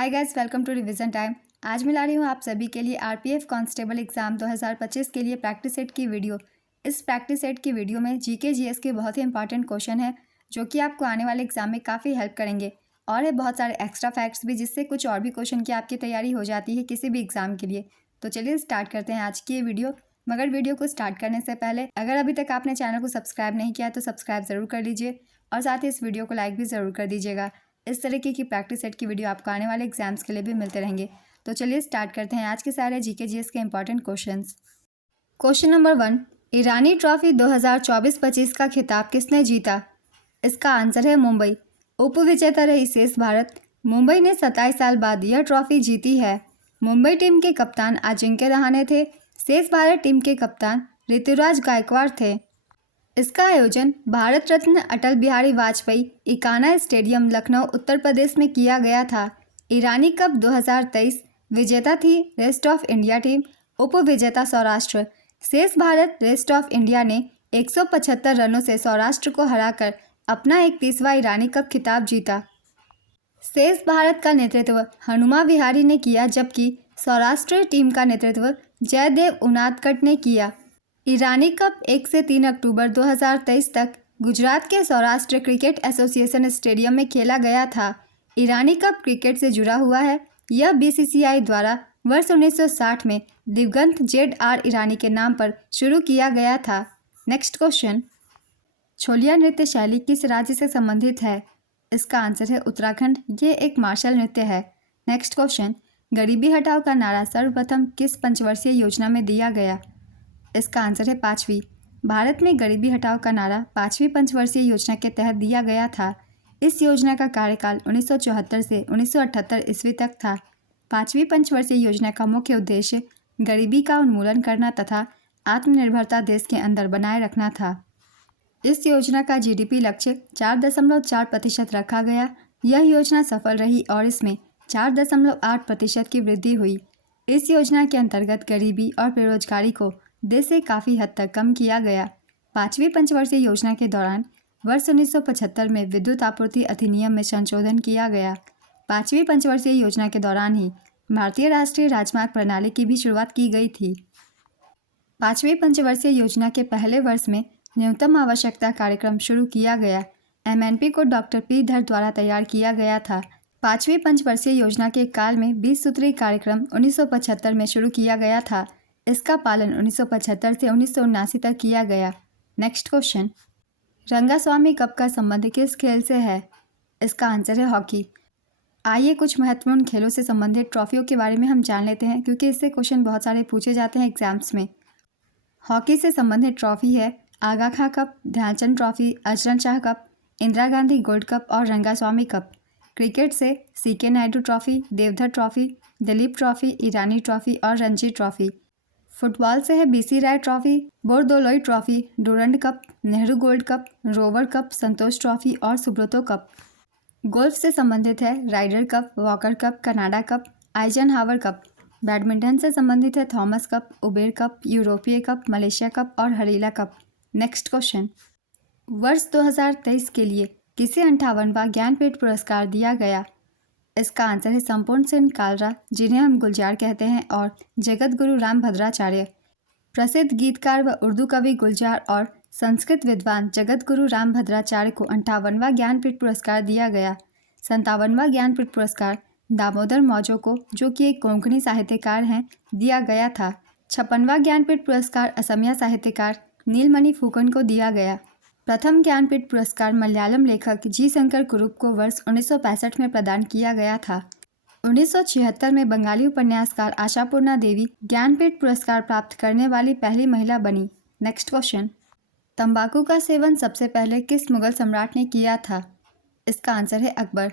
Hi guys, welcome to revision time. आज मैं ला रही हूँ आप सभी के लिए आरपीएफ कांस्टेबल एग्जाम 2025 के लिए प्रैक्टिस सेट की वीडियो। इस प्रैक्टिस सेट की वीडियो में जीके जीएस के बहुत ही इंपॉर्टेंट क्वेश्चन है जो कि आपको आने वाले एग्जाम में काफ़ी हेल्प करेंगे। और है बहुत सारे एक्स्ट्रा फैक्ट्स भी, जिससे कुछ और भी क्वेश्चन की आपकी तैयारी हो जाती है किसी भी एग्जाम के लिए। तो चलिए स्टार्ट करते हैं आज की ये वीडियो। मगर वीडियो को स्टार्ट करने से पहले अगर अभी तक आपने चैनल को सब्सक्राइब नहीं किया तो सब्सक्राइब ज़रूर कर लीजिए और साथ ही इस वीडियो को लाइक भी ज़रूर कर दीजिएगा। इस तरीके की प्रैक्टिस सेट की वीडियो आपको आने वाले एग्जाम्स के लिए भी मिलते रहेंगे। तो चलिए स्टार्ट करते हैं आज के सारे जीके जीएस के इंपॉर्टेंट क्वेश्चंस। क्वेश्चन नंबर 1, ईरानी ट्रॉफी 2024-25 का खिताब किसने जीता? इसका आंसर है मुंबई। उपविजेता रही शेष भारत। मुंबई ने 27 साल बाद यह ट्रॉफी जीती है। मुंबई टीम के कप्तान अजिंक्य रहाणे थे। शेष भारत टीम के कप्तान ऋतुराज गायकवाड़ थे। इसका आयोजन भारत रत्न अटल बिहारी वाजपेयी इकाना स्टेडियम लखनऊ उत्तर प्रदेश में किया गया था। ईरानी कप 2023 विजेता थी रेस्ट ऑफ इंडिया टीम। उपविजेता सौराष्ट्र। शेष भारत रेस्ट ऑफ इंडिया ने 175 रनों से सौराष्ट्र को हराकर अपना 31वां ईरानी कप खिताब जीता। शेष भारत का नेतृत्व हनुमा विहारी ने किया, जबकि सौराष्ट्र टीम का नेतृत्व जयदेव उनादकट ने किया। ईरानी कप 1 से 3 अक्टूबर 2023 तक गुजरात के सौराष्ट्र क्रिकेट एसोसिएशन स्टेडियम में खेला गया था। ईरानी कप क्रिकेट से जुड़ा हुआ है। यह बीसीसीआई द्वारा वर्ष 1960 में दिवंगत जेड.आर. ईरानी के नाम पर शुरू किया गया था। नेक्स्ट क्वेश्चन, छोलिया नृत्य शैली किस राज्य से संबंधित है? इसका आंसर है उत्तराखंड। ये एक मार्शल नृत्य है। नेक्स्ट क्वेश्चन, गरीबी हटाओ का नारा सर्वप्रथम किस पंचवर्षीय योजना में दिया गया? इसका आंसर है 5वीं। भारत में गरीबी हटाओ का नारा 5वीं पंचवर्षीय योजना के तहत दिया गया था। इस योजना का कार्यकाल 1974 से 1978 ईस्वी तक था। 5वीं पंचवर्षीय योजना का मुख्य उद्देश्य गरीबी का उन्मूलन करना तथा आत्मनिर्भरता देश के अंदर बनाए रखना था। इस योजना का जीडीपी लक्ष्य 4.4% रखा गया। यह योजना सफल रही और इसमें 4.8% की वृद्धि हुई। इस योजना के अंतर्गत गरीबी और बेरोजगारी को देश से काफ़ी हद तक कम किया गया। 5वीं पंचवर्षीय योजना के दौरान वर्ष 1975 में विद्युत आपूर्ति अधिनियम में संशोधन किया गया। 5वीं पंचवर्षीय योजना के दौरान ही भारतीय राष्ट्रीय राजमार्ग प्रणाली की भी शुरुआत की गई थी। 5वीं पंचवर्षीय योजना के पहले वर्ष में न्यूनतम आवश्यकता कार्यक्रम शुरू किया गया। एमएनपी को डॉक्टर पी धर द्वारा तैयार किया गया था। 5वीं पंचवर्षीय योजना के काल में 20 सूत्री कार्यक्रम 1975 में शुरू किया गया था। इसका पालन 1975 से 1979 तक किया गया। नेक्स्ट क्वेश्चन, रंगास्वामी कप का संबंध किस खेल से है? इसका आंसर है हॉकी। आइए कुछ महत्वपूर्ण खेलों से संबंधित ट्रॉफियों के बारे में हम जान लेते हैं, क्योंकि इससे क्वेश्चन बहुत सारे पूछे जाते हैं एग्जाम्स में। हॉकी से संबंधित ट्रॉफी है Aga Khan cup, Dhyan Chand trophy, Azlan Shah cup, Indira Gandhi gold cup और रंगास्वामी कप। क्रिकेट से C K Nayudu trophy, Deodhar trophy, Duleep trophy, Irani trophy और रणजी ट्रॉफी। फुटबॉल से है B C Roy trophy, Bordoloi trophy, Durand cup, Nehru gold cup, Rover cup, Santosh trophy और सुब्रतो कप। गोल्फ से संबंधित है Ryder cup, Walker cup, Canada cup, Eisenhower cup. Badminton से संबंधित है थॉमस कप, उबेर कप, यूरोपीय कप, मलेशिया कप और हरीला कप। नेक्स्ट क्वेश्चन, वर्ष 2023 के लिए किसे 58वां ज्ञानपीठ पुरस्कार दिया गया? इसका आंसर है संपूर्ण सेन कालरा, जिन्हें हम गुलजार कहते हैं, और जगत गुरु राम भद्राचार्य। प्रसिद्ध गीतकार व उर्दू कवि गुलजार और संस्कृत विद्वान जगत गुरु राम भद्राचार्य को 58वां ज्ञानपीठ पुरस्कार दिया गया। 57वां ज्ञानपीठ पुरस्कार दामोदर मौजो को, जो कि एक कोंकणी साहित्यकार हैं, दिया गया था। 56वां ज्ञानपीठ पुरस्कार असमिया साहित्यकार नीलमणि फुकन को दिया गया। प्रथम ज्ञानपीठ पुरस्कार मलयालम लेखक जी शंकर कुरुप को वर्ष 1965 में प्रदान किया गया था। 1976 में बंगाली उपन्यासकार आशापूर्णा देवी ज्ञानपीठ पुरस्कार प्राप्त करने वाली पहली महिला बनी। नेक्स्ट क्वेश्चन, तंबाकू का सेवन सबसे पहले किस मुगल सम्राट ने किया था? इसका आंसर है अकबर।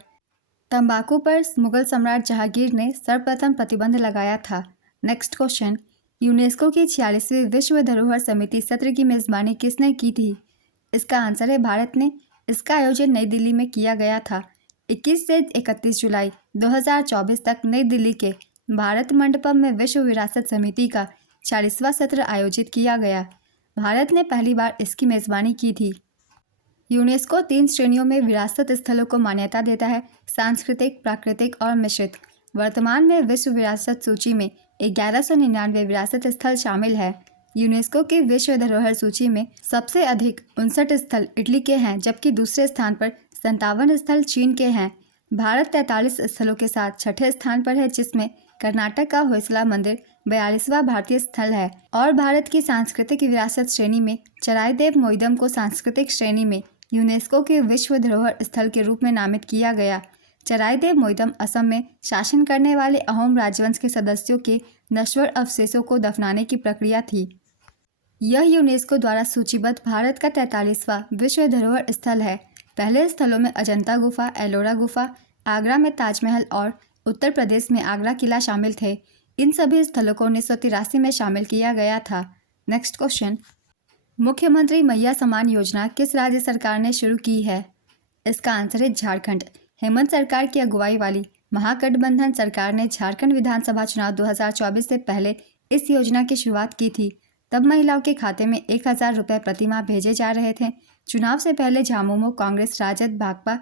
तंबाकू पर मुगल सम्राट जहांगीर ने सर्वप्रथम प्रतिबंध लगाया था। नेक्स्ट क्वेश्चन, यूनेस्को की 46वीं विश्व धरोहर समिति सत्र की मेजबानी किसने की थी? इसका आंसर है भारत ने। इसका आयोजन नई दिल्ली में किया गया था। 21 से 31 जुलाई 2024 तक नई दिल्ली के भारत मंडपम में विश्व विरासत समिति का 40वां सत्र आयोजित किया गया। भारत ने पहली बार इसकी मेज़बानी की थी। यूनेस्को 3 श्रेणियों में विरासत स्थलों को मान्यता देता है: सांस्कृतिक, प्राकृतिक और मिश्रित। वर्तमान में विश्व विरासत सूची में 1199 विरासत स्थल शामिल है। यूनेस्को की विश्व धरोहर सूची में सबसे अधिक 59 स्थल इटली के हैं, जबकि दूसरे स्थान पर 57 स्थल चीन के हैं। भारत 43 स्थलों के साथ छठे स्थान पर है, जिसमें कर्नाटक का होयसला मंदिर 42वां भारतीय स्थल है। और भारत की सांस्कृतिक विरासत श्रेणी में चराइदेव मोइदम को सांस्कृतिक श्रेणी में यूनेस्को के विश्व धरोहर स्थल के रूप में नामित किया गया। चराइदेव मोइदम असम में शासन करने वाले अहोम राजवंश के सदस्यों के नश्वर अवशेषों को दफनाने की प्रक्रिया थी। यह यूनेस्को द्वारा सूचीबद्ध भारत का 43वां विश्व धरोहर स्थल है। पहले स्थलों में अजंता गुफा, एलोरा गुफा, आगरा में ताजमहल और उत्तर प्रदेश में आगरा किला शामिल थे। इन सभी स्थलों को 1983 में शामिल किया गया था। नेक्स्ट क्वेश्चन, मुख्यमंत्री मैया सम्मान योजना किस राज्य सरकार ने शुरू की है? इसका आंसर है झारखंड। हेमंत सरकार की अगुवाई वाली महागठबंधन सरकार ने झारखंड विधानसभा चुनाव 2024 से पहले इस योजना की शुरुआत की थी। तब महिलाओं के खाते में 1000 रुपये प्रतिमाह भेजे जा रहे थे। चुनाव से पहले झामुमो, कांग्रेस, राजद, भाकपा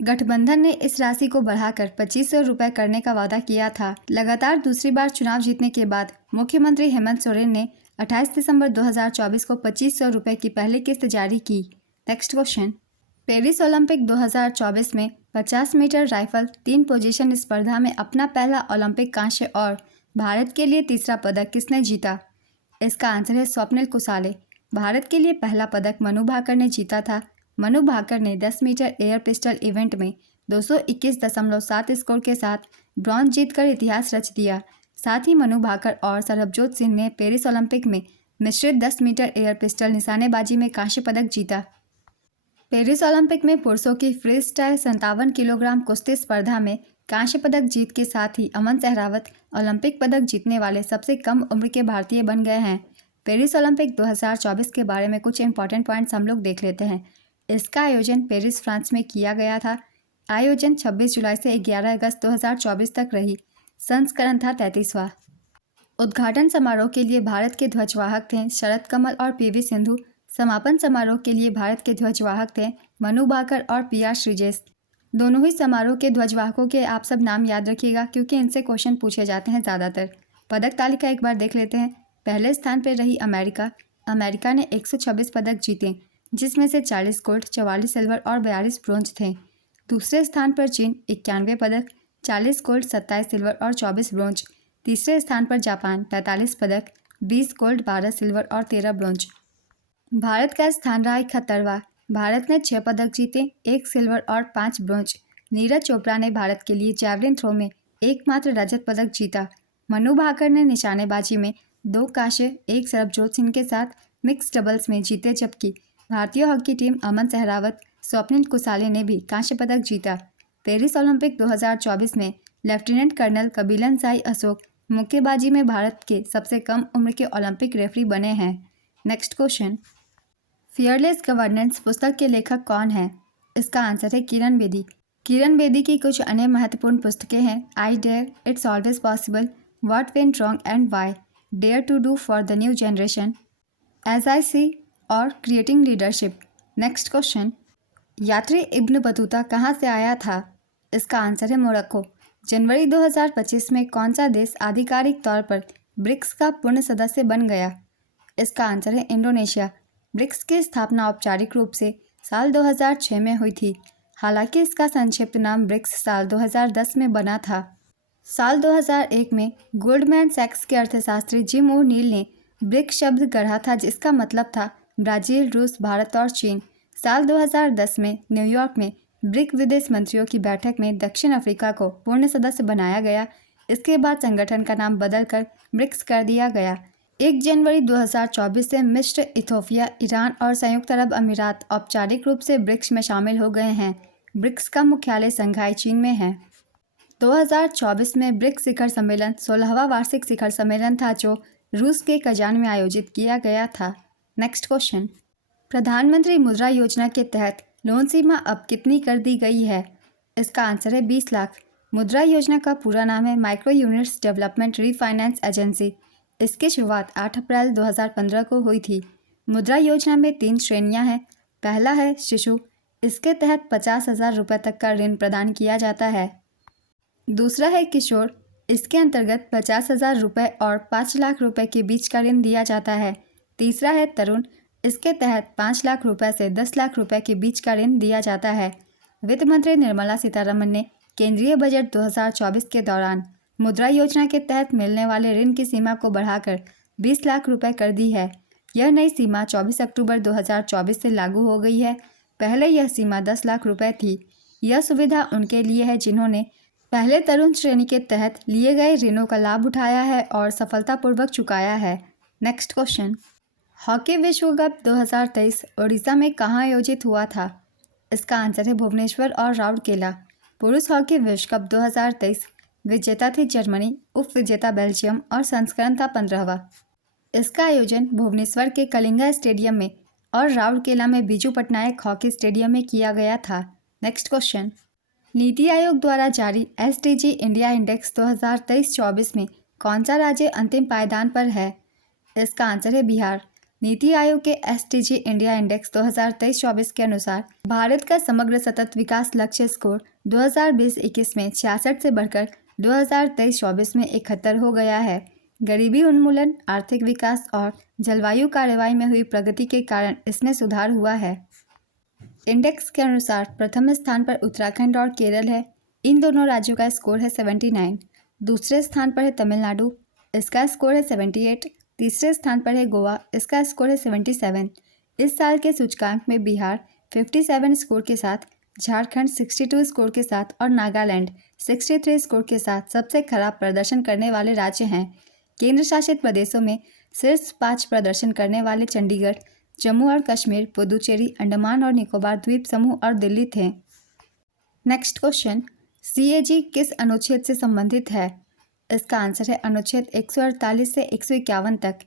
गठबंधन ने इस राशि को बढ़ाकर 2500 रुपये करने का वादा किया था। लगातार दूसरी बार चुनाव जीतने के बाद मुख्यमंत्री हेमंत सोरेन ने 28 दिसंबर 2024 को 2500 रुपये की पहली किस्त जारी की। नेक्स्ट क्वेश्चन, पेरिस ओलंपिक 2024 में 50 मीटर राइफल 3 पोजीशन स्पर्धा में अपना पहला ओलंपिक कांस्य और भारत के लिए तीसरा पदक किसने जीता? इसका आंसर है स्वप्निल कुसाले। भारत के लिए पहला पदक मनु भाकर ने जीता था। मनु भाकर ने 10 मीटर एयर पिस्टल इवेंट में 221.7 स्कोर के साथ ब्रॉन्ज जीतकर इतिहास रच दिया। साथ ही मनु भाकर और सरबजोत सिंह ने पेरिस ओलंपिक में मिश्रित 10 मीटर एयर पिस्टल निशानेबाजी में कांस्य पदक जीता। पेरिस ओलंपिक में पुरुषों की फ्री स्टाइल 57 किलोग्राम कुश्ती स्पर्धा में कांस्य पदक जीत के साथ ही अमन सहरावत ओलंपिक पदक जीतने वाले सबसे कम उम्र के भारतीय बन गए हैं। पेरिस ओलंपिक 2024 के बारे में कुछ इंपॉर्टेंट पॉइंट्स हम लोग देख लेते हैं। इसका आयोजन पेरिस, फ्रांस में किया गया था। आयोजन 26 जुलाई से 11 अगस्त 2024 तक रही। संस्करण था 33वां। उद्घाटन समारोह के लिए भारत के ध्वजवाहक थे शरद कमल और पीवी सिंधु। समापन समारोह के लिए भारत के ध्वजवाहक थे मनु भाकर और पीआर श्रीजेश। दोनों ही समारोह के ध्वजवाहकों के आप सब नाम याद रखिएगा, क्योंकि इनसे क्वेश्चन पूछे जाते हैं ज़्यादातर। पदक तालिका एक बार देख लेते हैं। पहले स्थान पर रही अमेरिका। अमेरिका ने 126 पदक जीते, जिसमें से 40 गोल्ड, 44 सिल्वर और 42 ब्रोंज थे। दूसरे स्थान पर चीन 91 पदक, 40 गोल्ड, 27 सिल्वर और 24 ब्रोंज। तीसरे स्थान पर जापान 45 पदक, 20 गोल्ड, 12 सिल्वर और 13 ब्रोंज। भारत का स्थान रहा 71वां। भारत ने 6 पदक जीते, 1 सिल्वर और 5 ब्रोंज। नीरज चोपड़ा ने भारत के लिए जैवलिन थ्रो में एकमात्र रजत पदक जीता। मनु भाकर ने निशानेबाजी में 2 कांस्य, 1 सरबजोत सिंह के साथ मिक्स डबल्स में जीते, जबकि भारतीय हॉकी टीम अमन सहरावत, स्वप्निल कुसाले ने भी कांस्य पदक जीता। पेरिस ओलंपिक 2024 में लेफ्टिनेंट कर्नल कबीलन साई अशोक मुक्केबाजी में भारत के सबसे कम उम्र के ओलंपिक रेफरी बने हैं। नेक्स्ट क्वेश्चन, फियरलेस गवर्नेंस पुस्तक के लेखक कौन है? इसका आंसर है किरण बेदी। किरण बेदी की कुछ अन्य महत्वपूर्ण पुस्तकें हैं I dare, it's always possible, what went wrong and why, dare to do for the new generation, as I see और क्रिएटिंग लीडरशिप। नेक्स्ट क्वेश्चन, यात्री इब्न बतूता कहाँ से आया था? इसका आंसर है मोरक्को। जनवरी 2025 में कौन सा देश आधिकारिक तौर पर ब्रिक्स का पूर्ण सदस्य बन गया? इसका आंसर है इंडोनेशिया। ब्रिक्स की स्थापना औपचारिक रूप से साल 2006 में हुई थी। हालांकि इसका संक्षिप्त नाम ब्रिक्स साल 2010 में बना था। साल 2001 में गोल्डमैन सैक्स के अर्थशास्त्री जिम ओ नील ने ब्रिक्स शब्द गढ़ा था, जिसका मतलब था ब्राज़ील, रूस, भारत और चीन। साल 2010 में न्यूयॉर्क में ब्रिक विदेश मंत्रियों की बैठक में दक्षिण अफ्रीका को पूर्ण सदस्य बनाया गया। इसके बाद संगठन का नाम बदलकर ब्रिक्स कर दिया गया। 1 जनवरी 2024 से मिस्र, इथोपिया, ईरान और संयुक्त अरब अमीरात औपचारिक रूप से ब्रिक्स में शामिल हो गए हैं। ब्रिक्स का मुख्यालय शंघाई, चीन में है। 2024 में ब्रिक्स शिखर सम्मेलन 16वां वार्षिक शिखर सम्मेलन था, जो रूस के कजान में आयोजित किया गया था। नेक्स्ट क्वेश्चन, प्रधानमंत्री मुद्रा योजना के तहत लोन सीमा अब कितनी कर दी गई है? इसका आंसर है 20 लाख। मुद्रा योजना का पूरा नाम है micro units development refinance agency. इसकी शुरुआत 8 अप्रैल 2015 को हुई थी। मुद्रा योजना में 3 श्रेणियां हैं। पहला है शिशु। इसके तहत 50,000 रुपये तक का ऋण प्रदान किया जाता है। दूसरा है किशोर, इसके अंतर्गत 50,000 रुपये और 5 लाख रुपए के बीच का ऋण दिया जाता है। तीसरा है तरुण, इसके तहत 5 लाख रुपए से 10 लाख रुपए के बीच का ऋण दिया जाता है। वित्त मंत्री निर्मला सीतारमण ने केंद्रीय बजट 2024 के दौरान मुद्रा योजना के तहत मिलने वाले ऋण की सीमा को बढ़ाकर 20 लाख रुपए कर दी है। यह नई सीमा 24 अक्टूबर 2024 से लागू हो गई है। पहले यह सीमा 10 लाख रुपए थी। यह सुविधा उनके लिए है जिन्होंने पहले तरुण श्रेणी के तहत लिए गए ऋणों का लाभ उठाया है और सफलतापूर्वक चुकाया है। नेक्स्ट क्वेश्चन, हॉकी विश्व कप 2023 ओडिशा में कहाँ आयोजित हुआ था? इसका आंसर है भुवनेश्वर और राउरकेला। पुरुष हॉकी विश्व कप 2023 विजेता थी जर्मनी, उप विजेता बेल्जियम और संस्करण था 15वां। इसका आयोजन भुवनेश्वर के कलिंगा स्टेडियम में और राउरकेला में बीजू पटनायक हॉकी स्टेडियम में किया गया था। नेक्स्ट क्वेश्चन, नीति आयोग द्वारा जारी SDG इंडिया इंडेक्स 2023-24 में कौन सा राज्य अंतिम पायदान पर है? इसका आंसर है बिहार। नीति आयोग के SDG इंडिया इंडेक्स 2023-24 के अनुसार भारत का समग्र सतत विकास लक्ष्य स्कोर 2020-21 में 66 से बढ़कर 2023-24 में 71 हो गया है। गरीबी उन्मूलन, आर्थिक विकास और जलवायु कार्रवाई में हुई प्रगति के कारण इसमें सुधार हुआ है। इंडेक्स के अनुसार प्रथम स्थान पर उत्तराखंड और केरल है। इन दोनों राज्यों का स्कोर है 79। दूसरे स्थान पर है तमिलनाडु, इसका स्कोर है 78। तीसरे स्थान पर है गोवा, इसका स्कोर है 77। इस साल के सूचकांक में बिहार 57 स्कोर के साथ, झारखंड 62 स्कोर के साथ और नागालैंड 63 स्कोर के साथ सबसे खराब प्रदर्शन करने वाले राज्य हैं। केंद्र शासित प्रदेशों में शीर्ष 5 प्रदर्शन करने वाले चंडीगढ़, जम्मू और कश्मीर, पुदुचेरी, अंडमान और निकोबार द्वीप समूह और दिल्ली थे। नेक्स्ट क्वेश्चन, CAG किस अनुच्छेद से संबंधित है? इसका आंसर है अनुच्छेद 148 से 151 तक।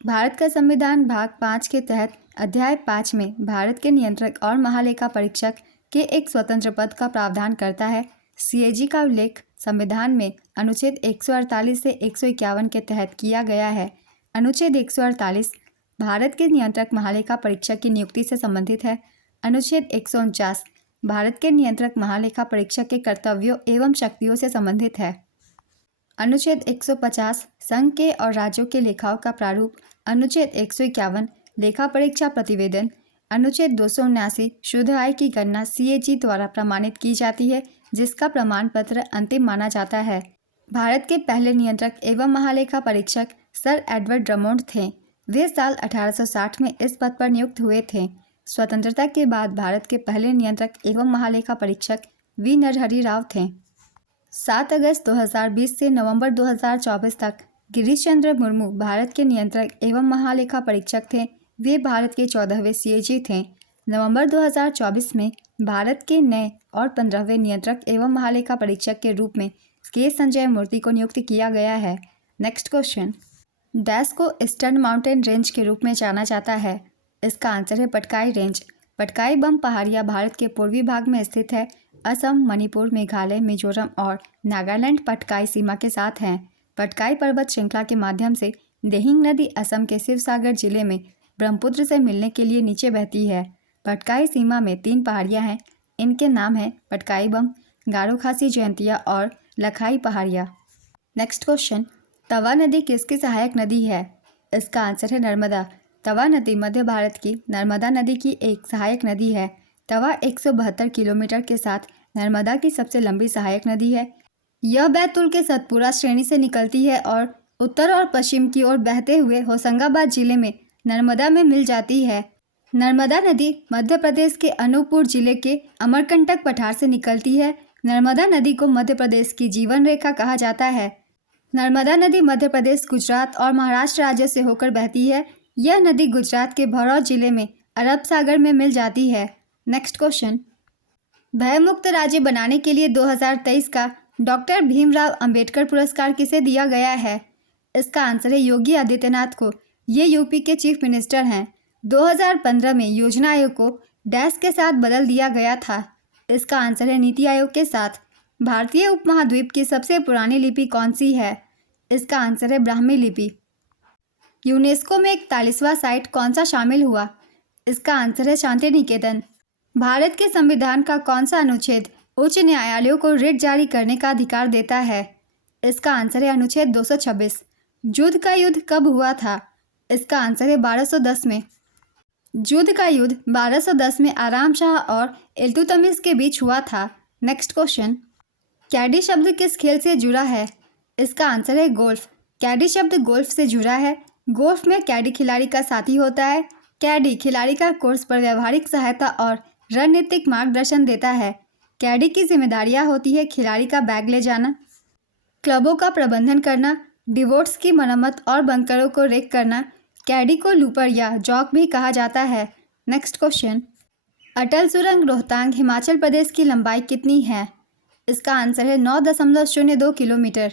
भारत का संविधान भाग 5 के तहत अध्याय 5 में भारत के नियंत्रक और महालेखा परीक्षक के एक स्वतंत्र पद का प्रावधान करता है। CAG का उल्लेख संविधान में अनुच्छेद 148 से 151 के तहत किया गया है। अनुच्छेद 148 भारत के नियंत्रक महालेखा परीक्षक की नियुक्ति से संबंधित है। अनुच्छेद 149 भारत के नियंत्रक महालेखा परीक्षक के कर्तव्यों एवं शक्तियों से संबंधित है। अनुच्छेद 150 संघ के और राज्यों के लेखाओं का प्रारूप। अनुच्छेद 151 लेखा परीक्षा प्रतिवेदन। अनुच्छेद 279 शुद्ध आय की गणना CAG द्वारा प्रमाणित की जाती है, जिसका प्रमाण पत्र अंतिम माना जाता है। भारत के पहले नियंत्रक एवं महालेखा परीक्षक सर एडवर्ड ड्रमोंड थे। वे साल 1860 में इस पद पर नियुक्त हुए थे। स्वतंत्रता के बाद भारत के पहले नियंत्रक एवं महालेखा परीक्षक V नरहरि राव थे। 7 अगस्त 2020 से नवंबर 2024 तक गिरीश चंद्र मुर्मू भारत के नियंत्रक एवं महालेखा परीक्षक थे। वे भारत के 14वें CAG थे। नवंबर 2024 में भारत के नए और 15वें नियंत्रक एवं महालेखा परीक्षक के रूप में K संजय मूर्ति को नियुक्त किया गया है। नेक्स्ट क्वेश्चन, डैश को ईस्टर्न माउंटेन रेंज के रूप में जाना जाता है? इसका आंसर है पटकाई रेंज। पटकाई बम पहाड़ियाँ भारत के पूर्वी भाग में स्थित है। असम, मणिपुर, मेघालय, मिजोरम और नागालैंड पटकाई सीमा के साथ हैं। पटकाई पर्वत श्रृंखला के माध्यम से देहिंग नदी असम के शिवसागर जिले में ब्रह्मपुत्र से मिलने के लिए नीचे बहती है। पटकाई सीमा में 3 पहाड़ियाँ हैं। इनके नाम हैं पटकाई बम, गारो खासी जयंतिया और लखाई पहाड़ियाँ। नेक्स्ट क्वेश्चन, तवा नदी किसकी सहायक नदी है? इसका आंसर है नर्मदा। तवा नदी मध्य भारत की नर्मदा नदी की एक सहायक नदी है। तवा 172 किलोमीटर के साथ नर्मदा की सबसे लंबी सहायक नदी है। यह बैतूल के सतपुरा श्रेणी से निकलती है और उत्तर और पश्चिम की ओर बहते हुए होशंगाबाद जिले में नर्मदा में मिल जाती है। नर्मदा नदी मध्य प्रदेश के अनूपपुर जिले के अमरकंटक पठार से निकलती है। नर्मदा नदी को मध्य प्रदेश की जीवन रेखा कहा जाता है। नर्मदा नदी मध्य प्रदेश, गुजरात और महाराष्ट्र राज्यों से होकर बहती है। यह नदी गुजरात के भरौच जिले में अरब सागर में मिल जाती है। नेक्स्ट क्वेश्चन, भयमुक्त राज्य बनाने के लिए 2023 का डॉक्टर भीमराव अंबेडकर पुरस्कार किसे दिया गया है? इसका आंसर है योगी आदित्यनाथ को। ये यूपी के चीफ मिनिस्टर हैं। 2015 में योजना आयोग को डैश के साथ बदल दिया गया था। इसका आंसर है नीति आयोग के साथ। भारतीय उपमहाद्वीप की सबसे पुरानी लिपि कौन सी है? इसका आंसर है ब्राह्मी लिपि। यूनेस्को में 41वां साइट कौन सा शामिल हुआ? इसका आंसर है शांति निकेतन। भारत के संविधान का कौन सा अनुच्छेद उच्च न्यायालयों को रिट जारी करने का अधिकार देता है? इसका आंसर है अनुच्छेद 226। युद्ध का युद्ध कब हुआ था? इसका आंसर है 1210 में। युद्ध का युद्ध 1210 में आराम शाह और इल्तुतमिश के बीच हुआ था। नेक्स्ट क्वेश्चन, कैडी शब्द किस खेल से जुड़ा है? इसका आंसर है गोल्फ। कैडी शब्द गोल्फ से जुड़ा है। गोल्फ में कैडी खिलाड़ी का साथी होता है। कैडी खिलाड़ी का कोर्स पर व्यावहारिक सहायता और रणनीतिक मार्गदर्शन देता है। कैडी की जिम्मेदारियां होती है खिलाड़ी का बैग ले जाना, क्लबों का प्रबंधन करना, डिवोट्स की मरम्मत और बंकरों को रेक करना। कैडी को लूपर या जॉक भी कहा जाता है। नेक्स्ट क्वेश्चन, अटल सुरंग रोहतांग हिमाचल प्रदेश की लंबाई कितनी है? इसका आंसर है 9.02 किलोमीटर।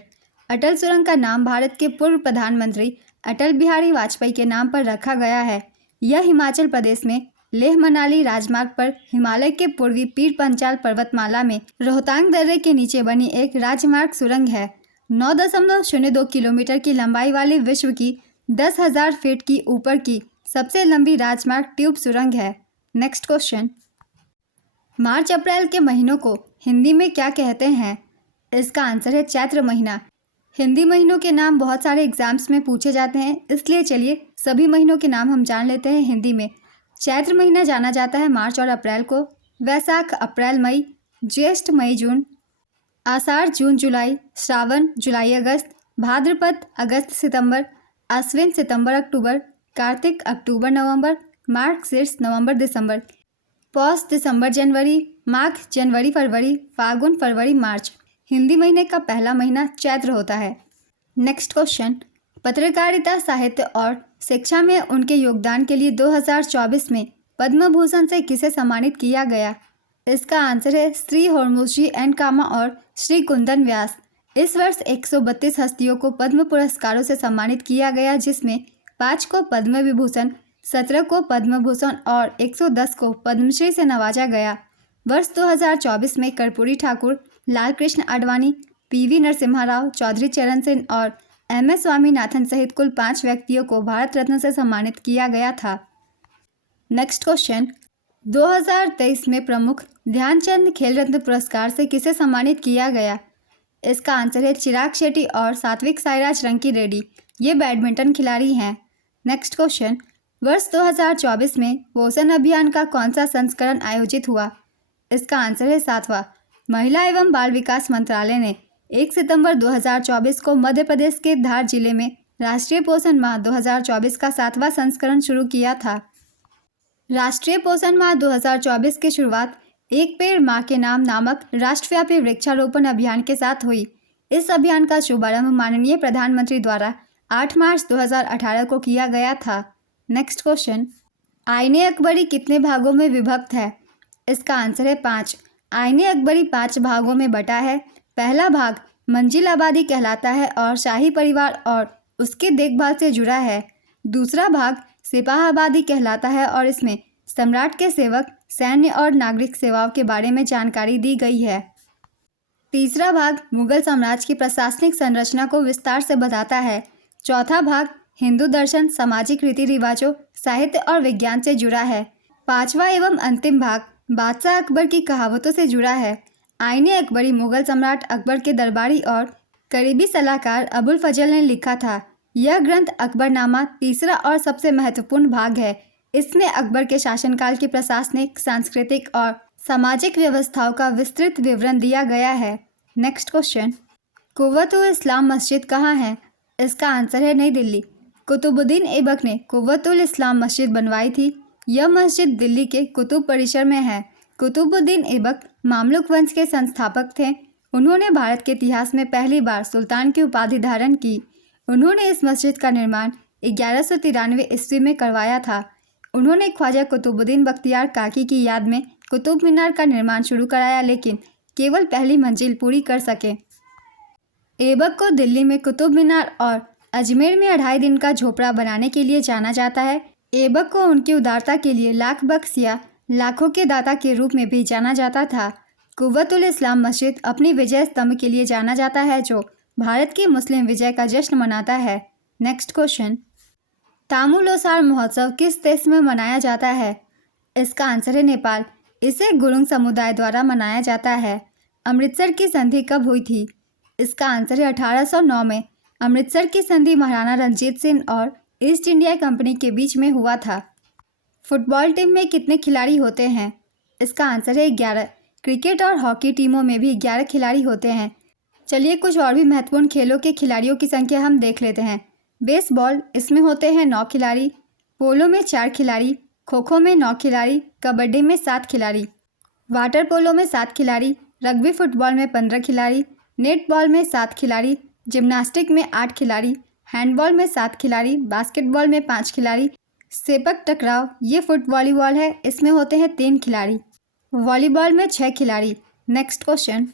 अटल सुरंग का नाम भारत के पूर्व प्रधानमंत्री अटल बिहारी वाजपेयी के नाम पर रखा गया है। यह हिमाचल प्रदेश में लेह मनाली राजमार्ग पर हिमालय के पूर्वी पीर पंचाल पर्वतमाला में रोहतांग दर्रे के नीचे बनी एक राजमार्ग सुरंग है। 9.02 किलोमीटर की लंबाई वाली विश्व की 10,000 फीट की ऊपर की सबसे लंबी राजमार्ग ट्यूब सुरंग है। नेक्स्ट क्वेश्चन, मार्च अप्रैल के महीनों को हिंदी में क्या कहते हैं? इसका आंसर है चैत्र महीना। हिंदी महीनों के नाम बहुत सारे एग्जाम्स में पूछे जाते हैं, इसलिए चलिए सभी महीनों के नाम हम जान लेते हैं हिंदी में। चैत्र महीना जाना जाता है मार्च और अप्रैल को। वैशाख अप्रैल मई, ज्येष्ठ मई जून, आषाढ़ जून जुलाई, श्रावण जुलाई अगस्त, भाद्रपद अगस्त सितंबर, आश्विन सितंबर अक्टूबर, कार्तिक अक्टूबर नवंबर, मार्गशीर्ष नवंबर दिसंबर, पौष दिसंबर जनवरी, माघ जनवरी फरवरी, फागुन फरवरी मार्च। हिंदी महीने का पहला महीना चैत्र होता है। नेक्स्ट क्वेश्चन, पत्रकारिता साहित्य और शिक्षा में उनके योगदान के लिए 2024 में पद्म भूषण से किसे सम्मानित किया गया? इसका आंसर है श्री होर्मुसजी एन कामा और श्री कुंदन व्यास। इस वर्ष 132 हस्तियों को पद्म पुरस्कारों से सम्मानित किया गया, जिसमें 5 को पद्म विभूषण, 17 को पद्म भूषण और 110 को पद्मश्री से नवाजा गया। वर्ष 2024 में कर्पूरी ठाकुर, लाल कृष्ण आडवाणी, पीवी नरसिम्हा राव, चौधरी चरण सिंह और MS स्वामीनाथन सहित कुल 5 व्यक्तियों को भारत रत्न से सम्मानित किया गया था। नेक्स्ट क्वेश्चन, 2023 में प्रमुख ध्यानचंद खेल रत्न पुरस्कार से किसे सम्मानित किया गया? इसका आंसर है चिराग शेट्टी और सात्विक साईराज रंकी रेड्डी। ये बैडमिंटन खिलाड़ी हैं। नेक्स्ट क्वेश्चन, वर्ष 2024 में पोषण अभियान का कौन सा संस्करण आयोजित हुआ? इसका आंसर है 7वां। महिला एवं बाल विकास मंत्रालय ने 1 सितंबर 2024 को मध्य प्रदेश के धार जिले में राष्ट्रीय पोषण माह 2024 का 7वां संस्करण शुरू किया था। राष्ट्रीय पोषण माह 2024 की शुरुआत एक पेड़ माँ के नाम नामक राष्ट्रव्यापी वृक्षारोपण अभियान के साथ हुई। इस अभियान का शुभारंभ माननीय प्रधानमंत्री द्वारा 8 मार्च 2018 को किया गया था। नेक्स्ट क्वेश्चन, आईने अकबरी कितने भागों में विभक्त है? इसका आंसर है 5। आईने अकबरी 5 भागों में बटा है। पहला भाग मंजिल आबादी कहलाता है और शाही परिवार और उसके देखभाल से जुड़ा है। दूसरा भाग सिपाह आबादी कहलाता है और इसमें सम्राट के सेवक, सैन्य और नागरिक सेवाओं के बारे में जानकारी दी गई है। तीसरा भाग मुगल साम्राज्य की प्रशासनिक संरचना को विस्तार से बताता है। चौथा भाग हिंदू दर्शन, सामाजिक रीति रिवाजों, साहित्य और विज्ञान से जुड़ा है। पांचवा एवं अंतिम भाग बादशाह अकबर की कहावतों से जुड़ा है। आईने अकबरी मुगल सम्राट अकबर के दरबारी और करीबी सलाहकार अबुल फजल ने लिखा था। यह ग्रंथ अकबरनामा तीसरा और सबसे महत्वपूर्ण भाग है। इसमें अकबर के शासनकाल की प्रशासनिक, सांस्कृतिक और सामाजिक व्यवस्थाओं का विस्तृत विवरण दिया गया है। नेक्स्ट क्वेश्चन, कुव्वतुल इस्लाम मस्जिद कहाँ है? इसका आंसर है नई दिल्ली। कुतुबुद्दीन ऐबक ने कुव्वतुल इस्लाम मस्जिद बनवाई थी। यह मस्जिद दिल्ली के कुतुब परिसर में है। कुतुबुद्दीन ऐबक मामलुक वंश के संस्थापक थे। उन्होंने भारत के इतिहास में पहली बार सुल्तान की उपाधि धारण की। उन्होंने इस मस्जिद का निर्माण 1193 ईस्वी में करवाया था। उन्होंने ख्वाजा कुतुबुद्दीन बख्तियार काकी की याद में कुतुब मीनार का निर्माण शुरू कराया, लेकिन केवल पहली मंजिल पूरी कर सके। ऐबक को दिल्ली में कुतुब मीनार और अजमेर में 2.5 दिन का झोपड़ा बनाने के लिए जाना जाता है। ऐबक को उनकी उदारता के लिए लाख बख्श या लाखों के दाता के रूप में भी जाना जाता था। कुव्वतुल इस्लाम मस्जिद अपनी विजय स्तंभ के लिए जाना जाता है, जो भारत की मुस्लिम विजय का जश्न मनाता है। नेक्स्ट क्वेश्चन, तामू लोसार महोत्सव किस देश में मनाया जाता है? इसका आंसर है नेपाल। इसे गुरुंग समुदाय द्वारा मनाया जाता है। अमृतसर की संधि कब हुई थी? इसका आंसर है 1809 में। अमृतसर की संधि महाराणा रंजीत सिंह और ईस्ट इंडिया कंपनी के बीच में हुआ था। फुटबॉल टीम में कितने खिलाड़ी होते हैं? इसका आंसर है 11। क्रिकेट और हॉकी टीमों में भी 11 खिलाड़ी होते हैं। चलिए कुछ और भी महत्वपूर्ण खेलों के खिलाड़ियों की संख्या हम देख लेते हैं। बेसबॉल, इसमें होते हैं 9 खिलाड़ी। पोलो में 4 खिलाड़ी। खो खो में 9 खिलाड़ी। कबड्डी में 7 खिलाड़ी। वाटर पोलो में 7 खिलाड़ी। रग्बी फुटबॉल में 15 खिलाड़ी। नेटबॉल में 7 खिलाड़ी। जिम्नास्टिक में 8 खिलाड़ी। हैंडबॉल में 7 खिलाड़ी। बास्केटबॉल में 5 खिलाड़ी। सेपक टकराव, ये वॉलीबॉल है, इसमें होते हैं 3 खिलाड़ी। वॉलीबॉल में 6 खिलाड़ी। Next question,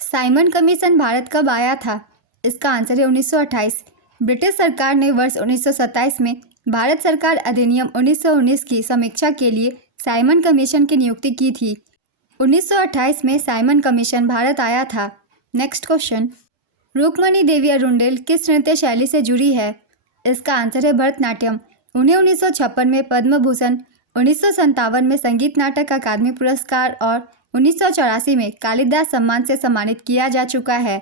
Simon commission Bharat कब आया था? इसका आंसर है 1928। ब्रिटिश सरकार ने वर्ष 1927 में भारत सरकार अधिनियम 1919 की समीक्षा के लिए साइमन कमीशन की नियुक्ति की थी। 1928 में साइमन कमीशन भारत आया था। नेक्स्ट क्वेश्चन, रुक्मणी देवी अरुंडेल किस नृत्य शैली से जुड़ी है? इसका आंसर है भरतनाट्यम। उन्हें 1956 में पद्म भूषण, 1957 में संगीत नाटक अकादमी पुरस्कार और 1984 में कालिदास सम्मान से सम्मानित किया जा चुका है।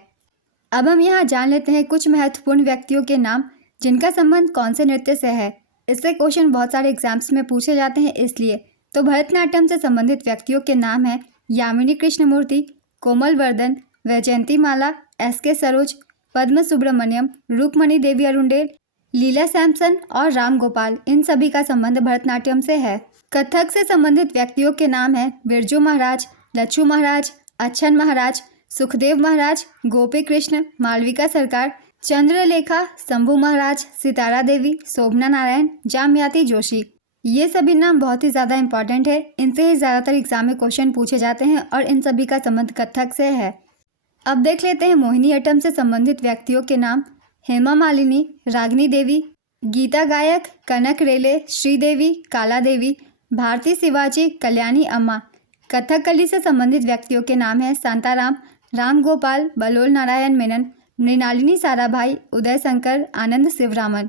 अब हम यहाँ जान लेते हैं कुछ महत्वपूर्ण व्यक्तियों के नाम जिनका संबंध कौन से नृत्य से है। इससे क्वेश्चन बहुत सारे एग्जाम्स में पूछे जाते हैं, इसलिए तो भरतनाट्यम से संबंधित व्यक्तियों के नाम हैं यामिनी कृष्णमूर्ति, कोमल वर्धन, वैजयंती माला, SK सरोज, पद्म सुब्रमण्यम, रुक्मणी देवी अरुंडेल, लीला सैमसन और राम गोपाल, इन सभी का संबंध भरतनाट्यम से है। कथक से संबंधित व्यक्तियों के नाम हैं बिरजू महाराज, लच्छू महाराज, अच्छन महाराज, सुखदेव महाराज, गोपी कृष्ण, मालविका सरकार, चंद्रलेखा, शंभू महाराज, सितारा देवी, शोभना नारायण, जामयाती जोशी। ये सभी नाम बहुत ही ज़्यादा इंपॉर्टेंट है, इनसे ही ज़्यादातर एग्जाम में क्वेश्चन पूछे जाते हैं और इन सभी का संबंध कथक से है। अब देख लेते हैं मोहिनीअट्टम से संबंधित व्यक्तियों के नाम। हेमा मालिनी, रागिनी देवी, गीता गायक, कनक रेले, श्रीदेवी, काला देवी, भारती शिवाजी, कल्याणी अम्मा। कथकली से संबंधित व्यक्तियों के नाम हैं शांताराम, राम गोपाल, बलोल नारायण मेनन, मृणालिनी साराभाई, उदय शंकर, आनंद शिवरामन।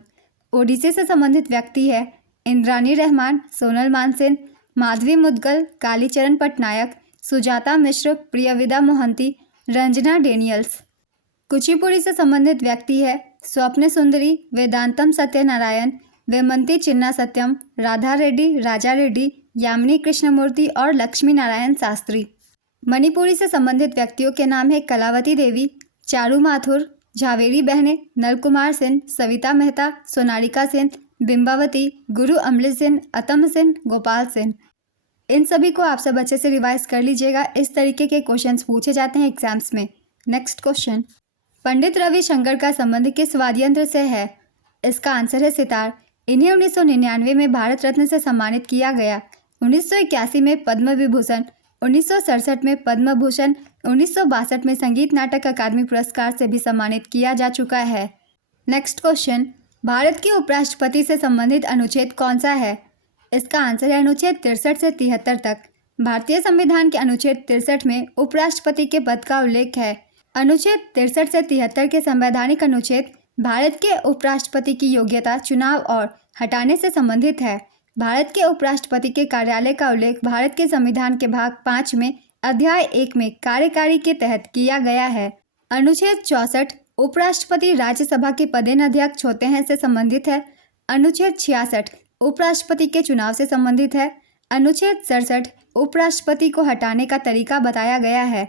ओडिसी से संबंधित व्यक्ति है इंद्रानी रहमान, सोनल मानसेन, माधवी मुदगल, कालीचरण पटनायक, सुजाता मिश्र, प्रियविदा मोहंती, रंजना डेनियल्स। कुचिपुड़ी से संबंधित व्यक्ति है स्वप्न सुंदरी, वेदांतम सत्यनारायण, वेमंती चिन्ना सत्यम, राधा रेड्डी, राजा रेड्डी, यामिनी कृष्णमूर्ति और लक्ष्मी नारायण शास्त्री। मणिपुरी से संबंधित व्यक्तियों के नाम है कलावती देवी, चारू माथुर, झावेरी बहने, नलकुमार सेन, सविता मेहता, सोनालिका सेन, बिंबावती, गुरु अमृत सेन, अतम सेन, गोपाल सेन। इन सभी को आप सब अच्छे से रिवाइज कर लीजिएगा, इस तरीके के क्वेश्चंस पूछे जाते हैं एग्जाम्स में। नेक्स्ट क्वेश्चन, पंडित रविशंकर का संबंध किस वाद्य यंत्र से है? इसका आंसर है सितार। इन्हें 1999 में भारत रत्न से सम्मानित किया गया। 1981 में पद्म विभूषण, 1967 में पद्म भूषण, 1962 में संगीत नाटक अकादमी पुरस्कार से भी सम्मानित किया जा चुका है। नेक्स्ट क्वेश्चन, भारत के उपराष्ट्रपति से संबंधित अनुच्छेद कौन सा है? इसका आंसर है अनुच्छेद 63 से 73 तक। भारतीय संविधान के अनुच्छेद 63 में उपराष्ट्रपति के पद का उल्लेख है। अनुच्छेद 63 से 73 के संवैधानिक अनुच्छेद भारत के उपराष्ट्रपति की योग्यता, चुनाव और हटाने से संबंधित है। भारत के उपराष्ट्रपति के कार्यालय का उल्लेख भारत के संविधान के भाग 5 में अध्याय 1 में कार्यकारी के तहत किया गया है। अनुच्छेद 64 उपराष्ट्रपति राज्यसभा के पदेन अध्यक्ष होते हैं से संबंधित है। अनुच्छेद 66 उपराष्ट्रपति के चुनाव से संबंधित है। अनुच्छेद 67 उपराष्ट्रपति को हटाने का तरीका बताया गया है।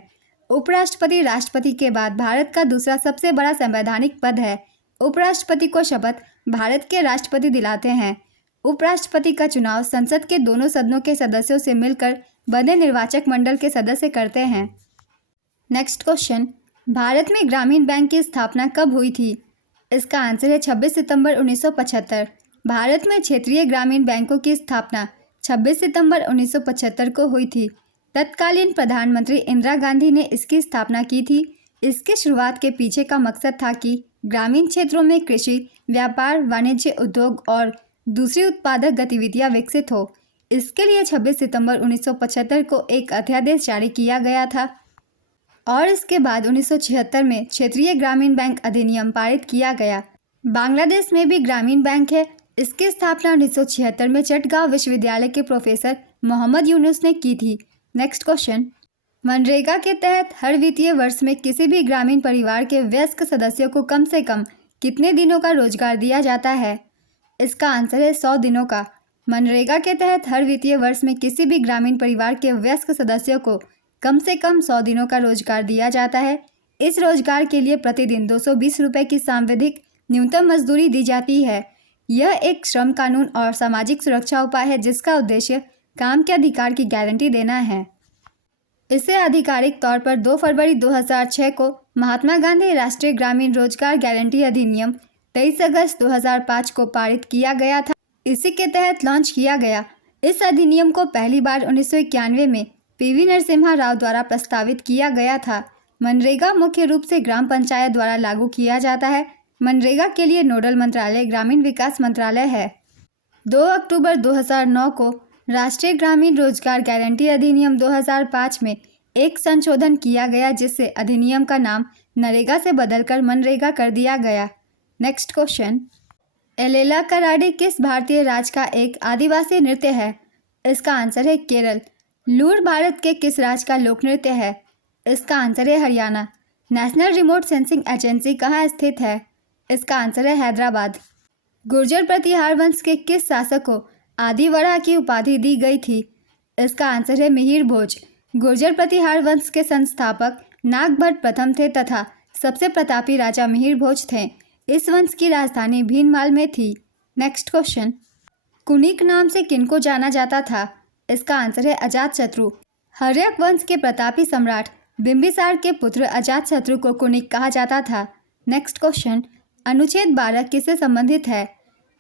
उपराष्ट्रपति राष्ट्रपति के बाद भारत का दूसरा सबसे बड़ा संवैधानिक पद है। उपराष्ट्रपति को शपथ भारत के राष्ट्रपति दिलाते हैं। उपराष्ट्रपति का चुनाव संसद के दोनों सदनों के सदस्यों से मिलकर बने निर्वाचक मंडल के सदस्य करते हैं। नेक्स्ट क्वेश्चन, भारत में ग्रामीण बैंक की स्थापना कब हुई थी? इसका आंसर है 26 सितंबर 1975। भारत में क्षेत्रीय ग्रामीण बैंकों की स्थापना 26 सितंबर 1975 को हुई थी। तत्कालीन प्रधानमंत्री इंदिरा गांधी ने इसकी स्थापना की थी। इसकी शुरुआत के पीछे का मकसद था कि ग्रामीण क्षेत्रों में कृषि, व्यापार, वाणिज्य, उद्योग और दूसरी उत्पादक गतिविधियां विकसित हो। इसके लिए 26 सितंबर 1975 को एक अध्यादेश जारी किया गया था और इसके बाद 1976 में क्षेत्रीय ग्रामीण बैंक अधिनियम पारित किया गया। बांग्लादेश में भी ग्रामीण बैंक है। इसकी स्थापना 1976 में चटगांव विश्वविद्यालय के प्रोफेसर मोहम्मद यूनुस ने की थी। नेक्स्ट क्वेश्चन, मनरेगा के तहत हर वित्तीय वर्ष में किसी भी ग्रामीण परिवार के वयस्क सदस्यों को कम से कम कितने दिनों का रोजगार दिया जाता है? इसका आंसर है 100 दिनों का। मनरेगा के तहत हर वित्तीय वर्ष में किसी भी ग्रामीण परिवार के वयस्क सदस्यों को कम से कम 100 दिनों का रोजगार दिया जाता है। इस रोजगार के लिए प्रतिदिन 220 रुपये की सांविधिक न्यूनतम मजदूरी दी जाती है। यह एक श्रम कानून और सामाजिक सुरक्षा उपाय है जिसका उद्देश्य काम के अधिकार की गारंटी देना है। इसे आधिकारिक तौर पर 2 फरवरी 2006 को महात्मा गांधी राष्ट्रीय ग्रामीण रोजगार गारंटी अधिनियम 23 अगस्त 2005 को पारित किया गया था। इसी के तहत लॉन्च किया गया। इस अधिनियम को पहली बार 1991 में पीवी नरसिम्हा राव द्वारा प्रस्तावित किया गया था। मनरेगा मुख्य रूप से ग्राम पंचायत द्वारा लागू किया जाता है। मनरेगा के लिए नोडल मंत्रालय ग्रामीण विकास मंत्रालय है। 2 अक्टूबर 2009 को राष्ट्रीय ग्रामीण रोजगार गारंटी अधिनियम 2005 में एक संशोधन किया गया जिससे अधिनियम का नाम नरेगा से बदलकर मनरेगा कर दिया गया। नेक्स्ट क्वेश्चन, एलेला कराडे किस भारतीय राज्य का एक आदिवासी नृत्य है? इसका आंसर है केरल। लूर भारत के किस राज्य का लोक नृत्य है? इसका आंसर है Haryana. National remote sensing agency कहाँ स्थित है? इसका आंसर है हैदराबाद। गुर्जर प्रतिहार वंश के किस शासक को आदिवरा की उपाधि दी गई थी? इसका आंसर है मिहिर भोज। गुर्जर प्रतिहार वंश के संस्थापक नागभट्ट प्रथम थे तथा सबसे प्रतापी राजा मिहिर भोज थे। इस वंश की राजधानी भीनमाल में थी। नेक्स्ट क्वेश्चन, कुनिक नाम से किनको जाना जाता था? इसका आंसर है अजातशत्रु। हर्यक वंश के प्रतापी सम्राट बिंबिसार के पुत्र अजातशत्रु को कुनिक कहा जाता था। नेक्स्ट क्वेश्चन, अनुच्छेद 12 किससे संबंधित है?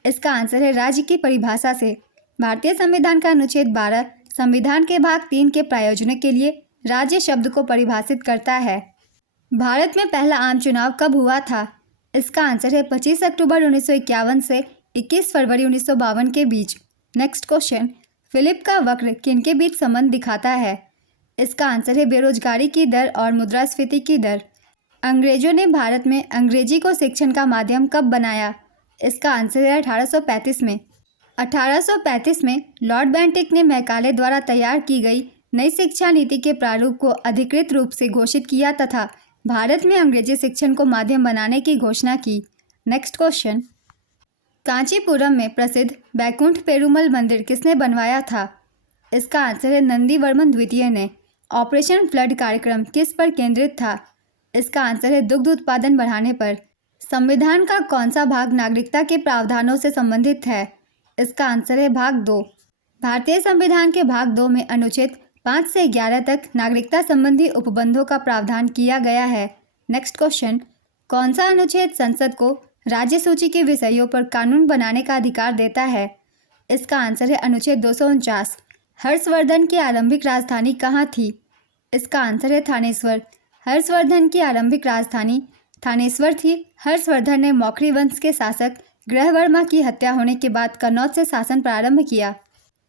इसका आंसर है राज्य की परिभाषा से। भारतीय संविधान का अनुच्छेद 12 संविधान के भाग 3 के प्रायोजन के लिए राज्य शब्द को परिभाषित करता है। भारत में पहला आम चुनाव कब हुआ था? इसका आंसर है 25 अक्टूबर 1951 से 21 फरवरी 1952 के बीच। नेक्स्ट क्वेश्चन, फिलिप का वक्र किनके बीच संबंध दिखाता है? इसका आंसर है बेरोजगारी की दर और मुद्रास्फीति की दर। अंग्रेजों ने भारत में अंग्रेजी को शिक्षण का माध्यम कब बनाया? इसका आंसर है 1835 में। 1835 में लॉर्ड बेंटिक ने मैकाले द्वारा तैयार की गई नई शिक्षा नीति के प्रारूप को अधिकृत रूप से घोषित किया तथा भारत में अंग्रेजी शिक्षण को माध्यम बनाने की घोषणा की। नेक्स्ट क्वेश्चन, कांचीपुरम में प्रसिद्ध बैकुंठ पेरुमल मंदिर किसने बनवाया था? इसका आंसर है नंदीवर्मन द्वितीय ने। ऑपरेशन फ्लड कार्यक्रम किस पर केंद्रित था? इसका आंसर है दुग्ध उत्पादन बढ़ाने पर। संविधान का कौन सा भाग नागरिकता के प्रावधानों से संबंधित है? इसका आंसर है भाग 2। भारतीय संविधान के भाग 2 में अनुच्छेद 5 से 11 तक नागरिकता संबंधी उपबंधों का प्रावधान किया गया है। नेक्स्ट क्वेश्चन, कौन सा अनुच्छेद संसद को राज्य सूची के विषयों पर कानून बनाने का अधिकार देता है? इसका आंसर है अनुच्छेद 249। हर्षवर्धन की आरंभिक राजधानी कहाँ थी? इसका आंसर है थानेश्वर। हर्षवर्धन की आरंभिक राजधानी थानेश्वर थी। हर्षवर्धन ने मौखरी वंश के शासक ग्रहवर्मा की हत्या होने के बाद कन्नौज से शासन प्रारंभ किया।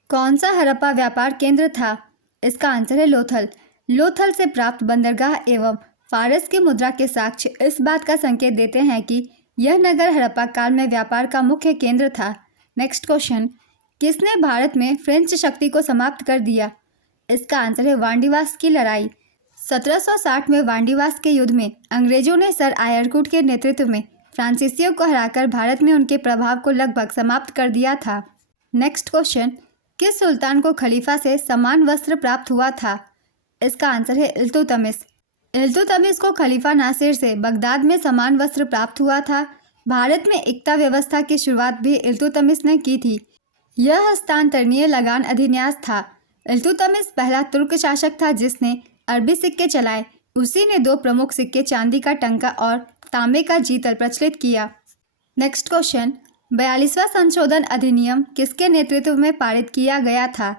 कौन सा हड़प्पा व्यापार केंद्र था? इसका आंसर है लोथल। लोथल से प्राप्त बंदरगाह एवं फारस की मुद्रा के साक्ष्य इस बात का संकेत देते हैं कि यह नगर हड़प्पा काल में व्यापार का मुख्य केंद्र था। नेक्स्ट क्वेश्चन, किसने भारत में फ्रेंच शक्ति को समाप्त कर दिया? इसका आंसर है वांडीवास की लड़ाई। 1760 में वांडीवास के युद्ध में अंग्रेजों ने सर आयरकुट के नेतृत्व में फ्रांसीसियों को हराकर भारत में उनके प्रभाव को लगभग समाप्त कर दिया था। नेक्स्ट क्वेश्चन, किस सुल्तान को खलीफा से समान वस्त्र प्राप्त हुआ था? इसका आंसर है इल्तुतमिश। इल्तुतमिश को खलीफा नासिर से बगदाद में समान वस्त्र प्राप्त हुआ था। भारत में एकता व्यवस्था की शुरुआत भी इल्तुतमिश ने की थी। यह हस्तांतरणीय लगान अधिन्यास था। इल्तुतमिश पहला तुर्क शासक था जिसने अरबी सिक्के चलाए। उसी ने 2 प्रमुख सिक्के चांदी का टंका और तांबे का जीतल प्रचलित किया। नेक्स्ट क्वेश्चन, 42वां संशोधन अधिनियम किसके नेतृत्व में पारित किया गया था?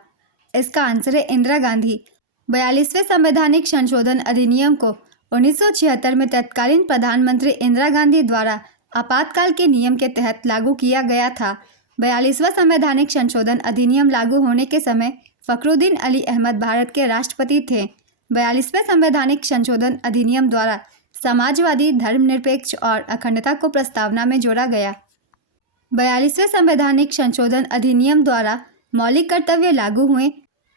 इसका आंसर है इंदिरा गांधी। 42वें संवैधानिक संशोधन अधिनियम को 1976 में तत्कालीन प्रधानमंत्री इंदिरा गांधी द्वारा आपातकाल के नियम के तहत लागू किया गया था। 42वां संवैधानिक संशोधन अधिनियम लागू होने के समय फखरुद्दीन अली अहमद भारत के राष्ट्रपति थे। 42वें संवैधानिक संशोधन अधिनियम द्वारा समाजवादी, धर्मनिरपेक्ष और अखंडता को प्रस्तावना में जोड़ा गया। 42वें संवैधानिक संशोधन अधिनियम द्वारा मौलिक कर्तव्य लागू हुए।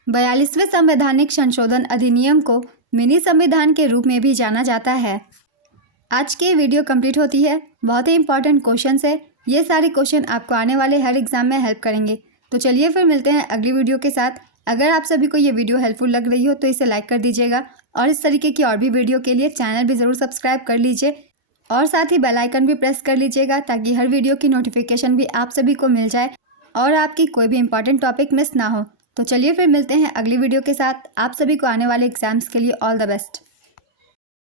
42वें संवैधानिक संशोधन अधिनियम को मिनी संविधान के रूप में भी जाना जाता है। आज की वीडियो कंप्लीट होती है। बहुत ही इंपॉर्टेंट क्वेश्चंस है। ये सारे क्वेश्चन आपको आने वाले हर एग्जाम में हेल्प करेंगे। तो चलिए फिर मिलते हैं अगली वीडियो के साथ। अगर आप सभी को ये वीडियो हेल्पफुल लग रही हो तो इसे लाइक कर दीजिएगा और इस तरीके की और भी वीडियो के लिए चैनल भी ज़रूर सब्सक्राइब कर लीजिए और साथ ही बेल आइकन भी प्रेस कर लीजिएगा ताकि हर वीडियो की नोटिफिकेशन भी आप सभी को मिल जाए और आपकी कोई भी इंपॉर्टेंट टॉपिक मिस ना हो। तो चलिए फिर मिलते हैं अगली वीडियो के साथ। आप सभी को आने वाले एग्जाम्स के लिए ऑल द बेस्ट।